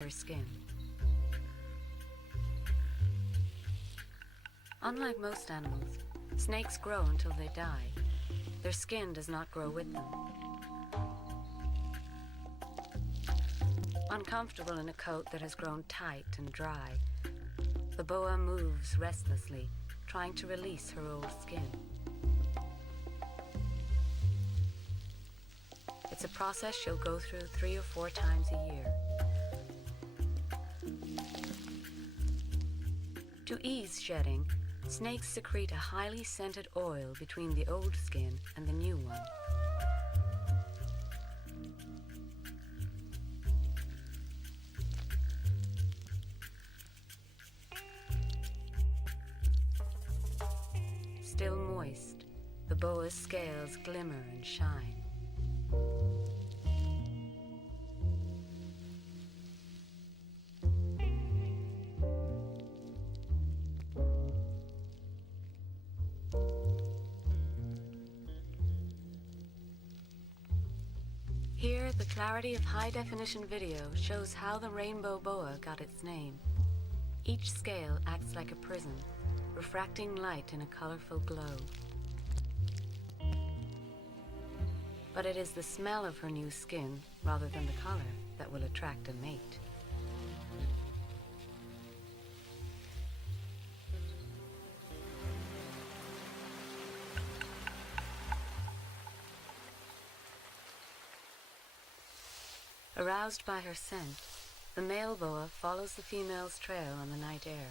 Their skin. Unlike most animals, snakes grow until they die. Their skin does not grow with them. Uncomfortable in a coat that has grown tight and dry, the boa moves restlessly, trying to release her old skin. It's a process she'll go through 3 or 4 times a year. To ease shedding, snakes secrete a highly scented oil between the old skin and the new one. Still moist, the boa's scales glimmer and shine. Here, the clarity of high-definition video shows how the rainbow boa got its name. Each scale acts like a prism, refracting light in a colorful glow. But it is the smell of her new skin, rather than the color, that will attract a mate. Aroused by her scent, the male boa follows the female's trail on the night air.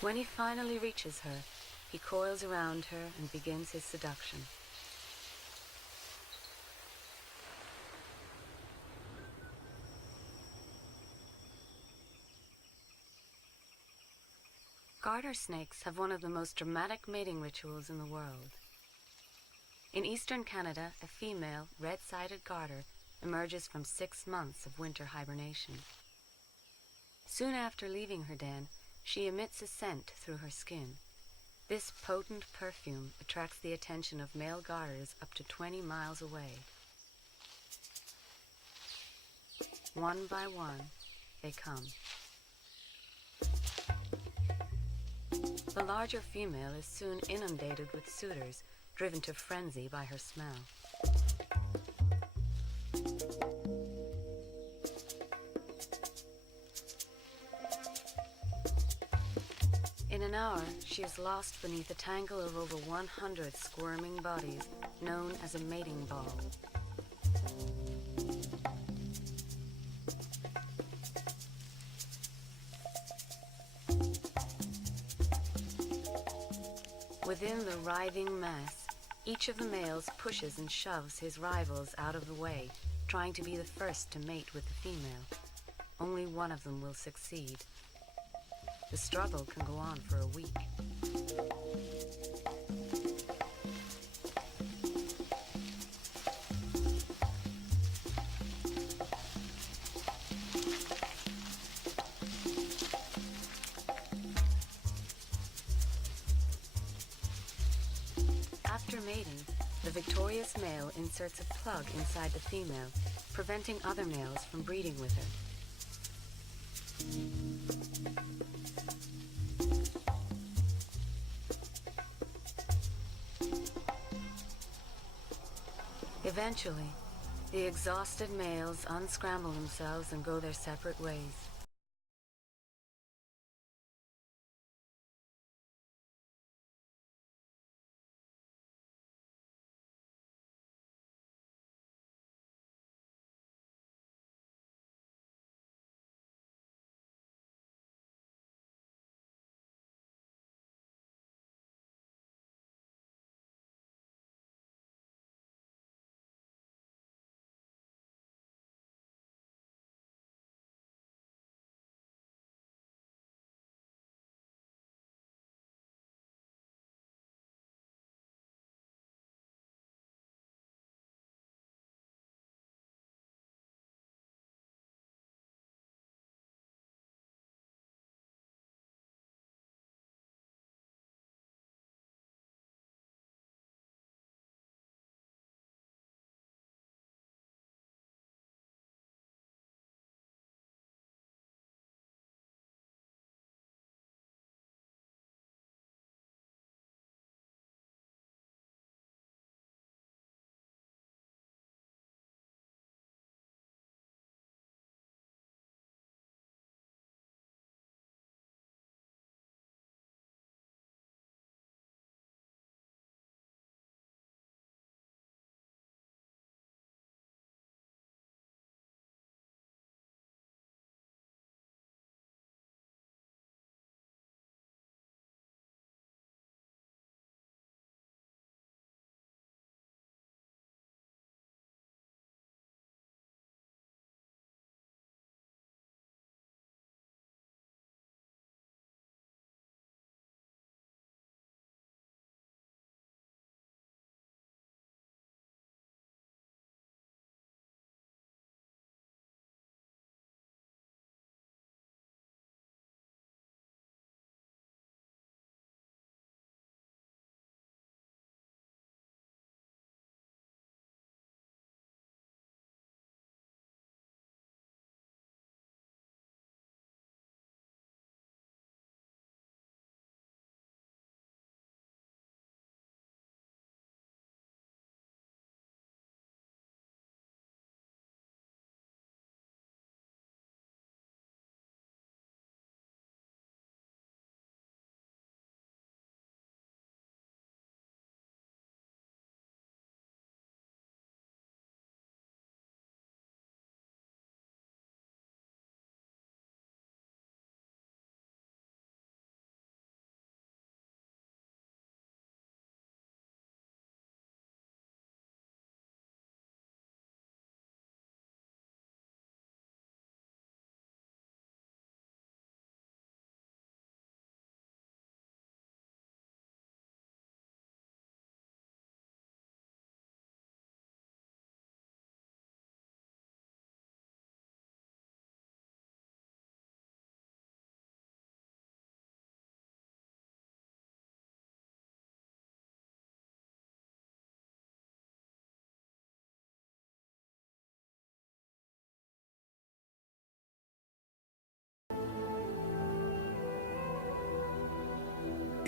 When he finally reaches her, he coils around her and begins his seduction. Garter snakes have one of the most dramatic mating rituals in the world. In eastern Canada, a female red-sided garter emerges from 6 months of winter hibernation. Soon after leaving her den, she emits a scent through her skin. This potent perfume attracts the attention of male garters up to 20 miles away. One by one, they come. The larger female is soon inundated with suitors, driven to frenzy by her smell. In an hour, she is lost beneath a tangle of over 100 squirming bodies, known as a mating ball. Within the writhing mass, each of the males pushes and shoves his rivals out of the way, trying to be the first to mate with the female. Only one of them will succeed. The struggle can go on for a week. After mating, the victorious male inserts a plug inside the female, preventing other males from breeding with her. Eventually, the exhausted males unscramble themselves and go their separate ways.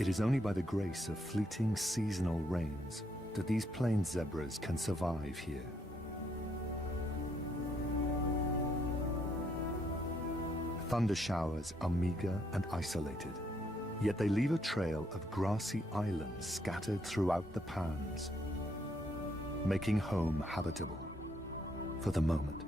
It is only by the grace of fleeting seasonal rains that these plains zebras can survive here. Thunder showers are meager and isolated, yet they leave a trail of grassy islands scattered throughout the pans, making home habitable for the moment.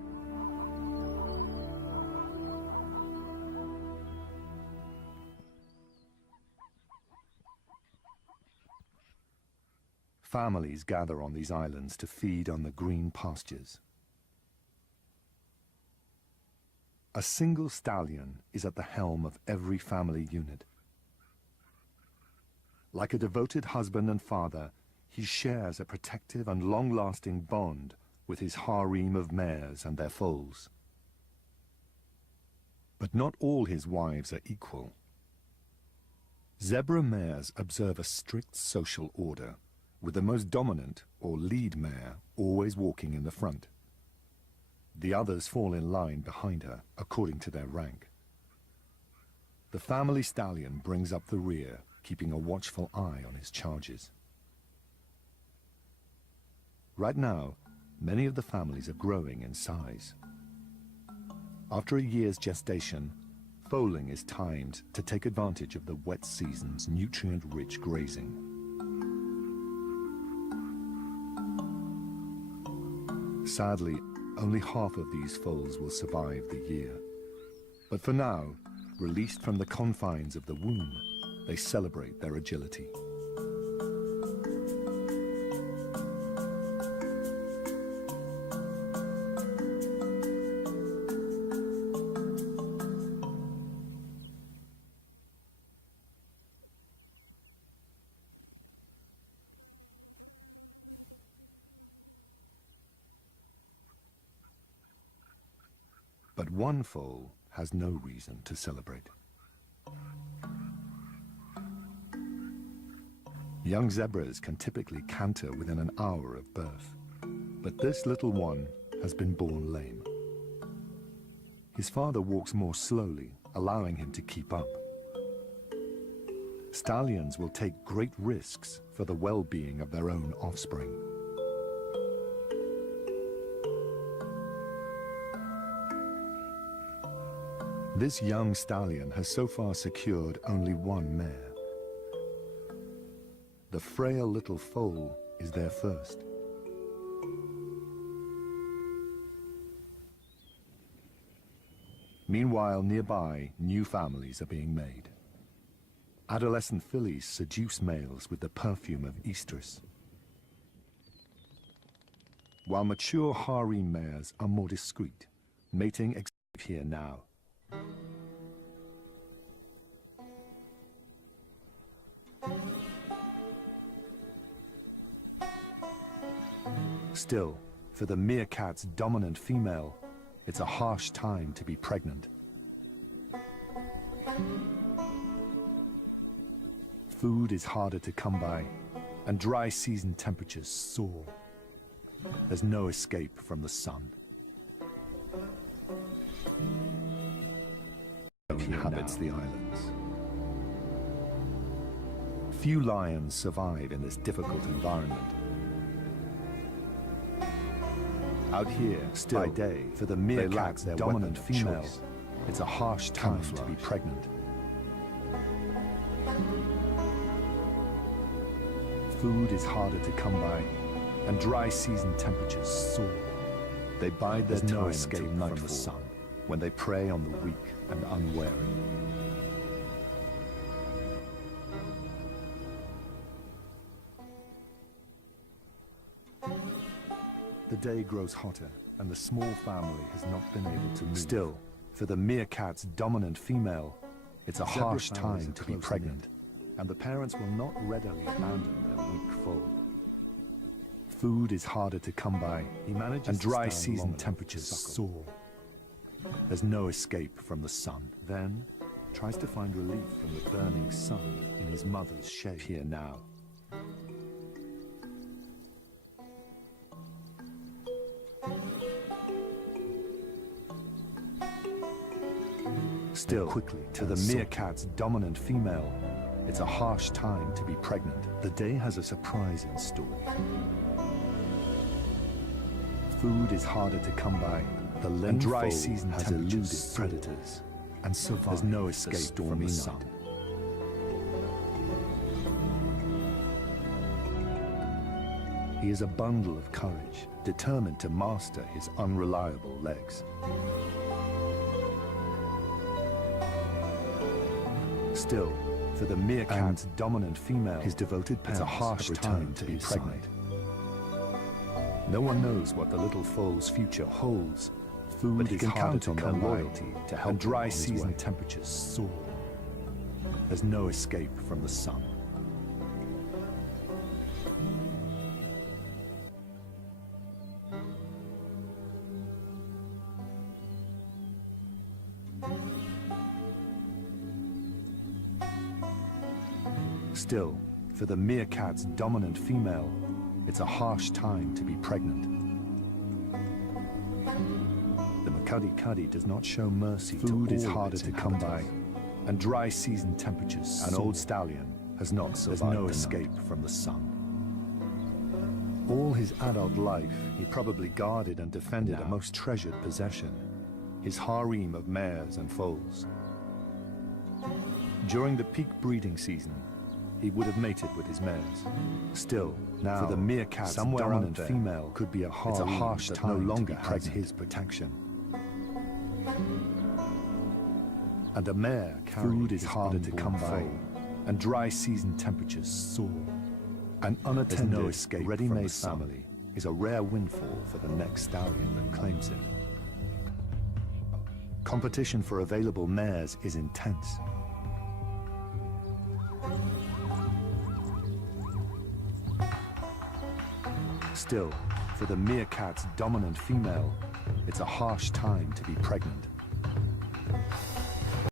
Families gather on these islands to feed on the green pastures. A single stallion is at the helm of every family unit. Like a devoted husband and father, he shares a protective and long-lasting bond with his harem of mares and their foals. But not all his wives are equal. Zebra mares observe a strict social order, with the most dominant or lead mare always walking in the front. The others fall in line behind her according to their rank. The family stallion brings up the rear, keeping a watchful eye on his charges. Right now, many of the families are growing in size. After a year's gestation, foaling is timed to take advantage of the wet season's nutrient-rich grazing. Sadly, only half of these foals will survive the year. But for now, released from the confines of the womb, they celebrate their agility. But one foal has no reason to celebrate. Young zebras can typically canter within an hour of birth, but this little one has been born lame. His father walks more slowly, allowing him to keep up. Stallions will take great risks for the well-being of their own offspring. This young stallion has so far secured only one mare. The frail little foal is there first. Meanwhile, nearby, new families are being made. Adolescent fillies seduce males with the perfume of estrus, while mature harem mares are more discreet, mating exclusive here now. Still, for the meerkat's dominant female, it's a harsh time to be pregnant. Food is harder to come by, and dry season temperatures soar. There's no escape from the sun. Inhabits the islands. Few lions survive in this difficult environment. Out here, still by day, for the meerkat's dominant female, it's a harsh time to be pregnant. Food is harder to come by, and dry season temperatures soar. They bide their time until nightfall, from the sun, when they prey on the weak and unwary. The day grows hotter, and the small family has not been able to move. Still, for the meerkat's dominant female, it's a harsh time to be pregnant, and the parents will not readily abandon their weak foal. Food is harder to come by, and dry season temperatures soar. There's no escape from the sun. Then, tries to find relief from the burning sun in his mother's shade here now. Still, quickly, to the meerkat's dominant female, it's a harsh time to be pregnant. The day has a surprise in store. Food is harder to come by. The lane dry season has eluded predators and survived. There's no escape from the sun. He is a bundle of courage, determined to master his unreliable legs. Still, for the meerkat's dominant female, his devoted parents, it's a harsh time to be pregnant. No one knows what the little foal's future holds. Food is harder to come by, loyalty to help, and dry season temperatures soar. There's no escape from the sun. Still, for the meerkat's dominant female, it's a harsh time to be pregnant. The Makadi does not show mercy. Food is harder to come by, and dry season temperatures. An old stallion has not survived. There's no escape from the sun. All his adult life, he probably guarded and defended a most treasured possession, his harem of mares and foals. During the peak breeding season, he would have mated with his mares. Still, now, for the meerkat's dominant female could be a harsh time no longer has his protection. And a mare food is harder to come by, and dry season temperatures soar. An unattended, no escape ready-made family is a rare windfall for the next stallion that claims it. Competition for available mares is intense. Still, for the meerkat's dominant female, it's a harsh time to be pregnant.